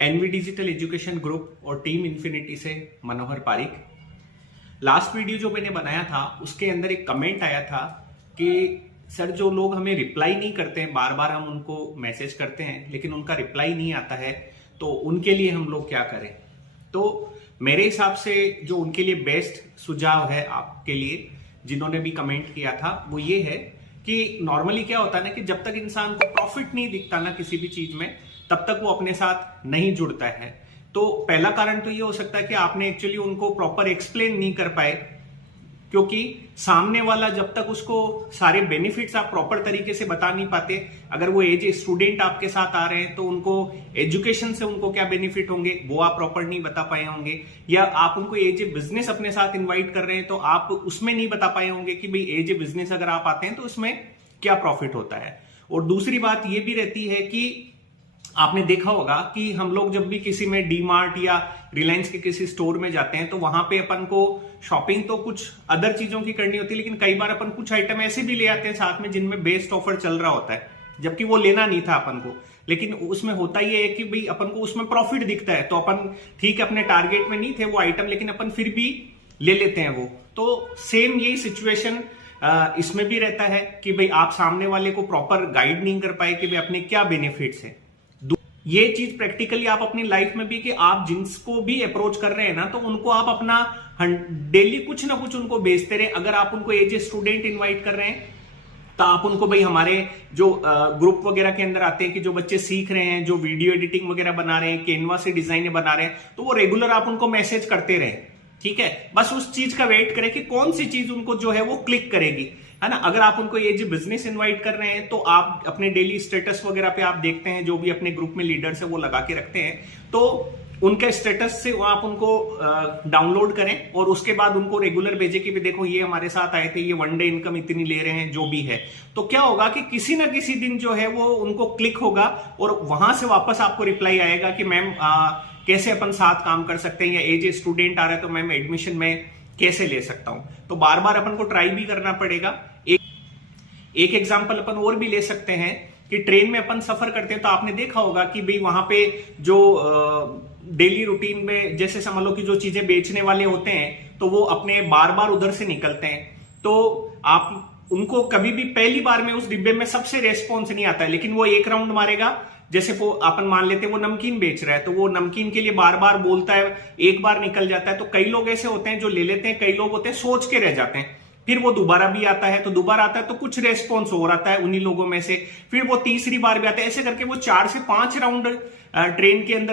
N V digital education group और team infinity से मनोहर Pareek. Last video जो मैंने बनाया था उसके अंदर एक कमेंट आया था कि सर जो लोग हमें रिप्लाई नहीं करते हैं, बार बार हम उनको मैसेज करते हैं लेकिन उनका रिप्लाई नहीं आता है, तो उनके लिए हम लोग क्या करें। तो मेरे हिसाब से जो उनके लिए बेस्ट सुझाव है आपके लिए जिन्होंने भी कमेंट किया था वो ये है कि नॉर्मली क्या होता है ना कि जब तक इंसान को प्रॉफिट नहीं दिखता ना किसी भी चीज में तब तक वो अपने साथ नहीं जुड़ता है। तो पहला कारण तो ये हो सकता है कि आपने एक्चुअली उनको प्रॉपर एक्सप्लेन नहीं कर पाए, क्योंकि सामने वाला जब तक उसको सारे बेनिफिट्स आप प्रॉपर तरीके से बता नहीं पाते, अगर वो एज ए स्टूडेंट आपके साथ आ रहे हैं तो उनको एजुकेशन से उनको क्या बेनिफिट होंगे वो आप प्रॉपर नहीं बता पाए होंगे, या आप उनको एज ए बिजनेस अपने साथ इन्वाइट कर रहे हैं तो आप उसमें नहीं बता पाए होंगे कि भाई एज ए बिजनेस अगर आप आते हैं तो उसमें क्या प्रॉफिट होता है। और दूसरी बात ये भी रहती है कि आपने देखा होगा कि हम लोग जब भी किसी में डी मार्ट या रिलायंस के किसी स्टोर में जाते हैं तो वहां पे अपन को शॉपिंग तो कुछ अदर चीजों की करनी होती है, लेकिन कई बार अपन कुछ आइटम ऐसे भी ले आते हैं साथ में जिनमें बेस्ट ऑफर चल रहा होता है, जबकि वो लेना नहीं था अपन को, लेकिन उसमें होता ही है कि भाई अपन को उसमें प्रॉफिट दिखता है तो अपन ठीक है अपने टारगेट में नहीं थे वो आइटम लेकिन अपन फिर भी ले लेते हैं वो। तो सेम यही सिचुएशन इसमें भी रहता है कि भाई आप सामने वाले को प्रॉपर गाइड नहीं कर पाए कि भाई अपने क्या बेनिफिट्स है। ये चीज प्रैक्टिकली आप अपनी लाइफ में भी कि आप जिनको भी अप्रोच कर रहे हैं ना तो उनको आप अपना डेली कुछ ना कुछ उनको भेजते रहे। अगर आप उनको एज ए स्टूडेंट इनवाइट कर रहे हैं तो आप उनको भाई हमारे जो ग्रुप वगैरह के अंदर आते हैं कि जो बच्चे सीख रहे हैं, जो वीडियो एडिटिंग वगैरह बना रहे हैं, कैनवा से डिजाइन बना रहे हैं, तो वो रेगुलर आप उनको मैसेज करते रहे, ठीक है। बस उस चीज का वेट करें कि कौन सी चीज उनको जो है वो क्लिक करेगी, है ना। अगर आप उनको ये जो बिजनेस इनवाइट कर रहे हैं तो आप अपने डेली स्टेटस वगैरह पे आप देखते हैं जो भी अपने ग्रुप में लीडर्स है वो लगा के रखते हैं, तो उनके स्टेटस से आप उनको डाउनलोड करें और उसके बाद उनको रेगुलर भेजें कि भी देखो ये हमारे साथ आए थे, ये वन डे इनकम इतनी ले रहे हैं, जो भी है। तो क्या होगा कि किसी ना किसी दिन जो है वो उनको क्लिक होगा और वहां से वापस आपको रिप्लाई आएगा कि मैम कैसे अपन साथ काम कर सकते हैं, या एज ए स्टूडेंट आ रहा है तो मैम एडमिशन में कैसे ले सकता हूं। तो बार बार अपन को ट्राई भी करना पड़ेगा। एक एग्जांपल अपन और भी ले सकते हैं कि ट्रेन में अपन सफर करते हैं तो आपने देखा होगा कि भाई वहां पे जो डेली रूटीन में जैसे समझ लो कि जो चीजें बेचने वाले होते हैं तो वो अपने बार बार उधर से निकलते हैं, तो आप उनको कभी भी पहली बार में उस डिब्बे में सबसे रेस्पॉन्स नहीं आता है, लेकिन वो एक राउंड मारेगा। जैसे वो अपन मान लेते हैं वो नमकीन बेच रहा है तो वो नमकीन के लिए बार बार बोलता है, एक बार निकल जाता है। तो कई लोग ऐसे होते हैं जो ले लेते हैं, कई लोग होते हैं सोच के रह जाते हैं, फिर वो दोबारा भी आता है, तो दोबारा आता है तो कुछ रेस्पॉन्स और आता है उन्हीं लोगों में से, फिर वो तीसरी बार भी आता है, ऐसे करके वो 4 से 5 राउंड ट्रेन के अंदर